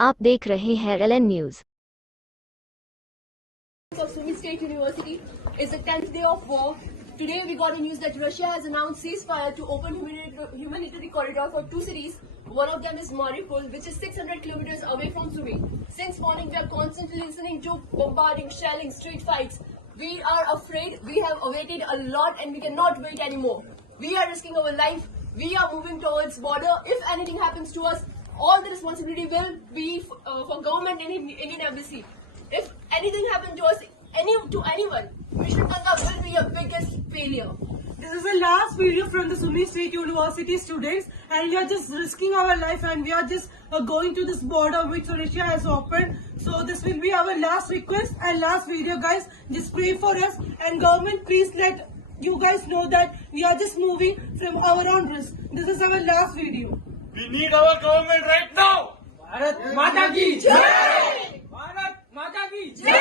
आप देख रहे हैं LN news. Of Sumi State University is the 10th day of war. Today we got a news that Russia has announced ceasefire to open humanitarian corridor for two cities. One of them is Mariupol, which is 600 kilometers away from Sumi. Since morning we are constantly listening to bombarding, shelling, street fights. We are afraid. We have awaited a lot and we cannot wait anymore. We are risking our life. We are moving towards border. If anything happens to us, all the responsibility will be for government and Indian embassy. If anything happens to us, to anyone, Mission Ganga will be a biggest failure. This is the last video from the Sumi State University students, and we are just risking our life, and we are just going to this border which Russia has opened. So this will be our last request and last video, guys. Just pray for us, and government, please let you guys know that we are just moving from our own risk. This is our last video. We need our government right now. Bharat Mata ki Jai! Bharat Mata ki Jai!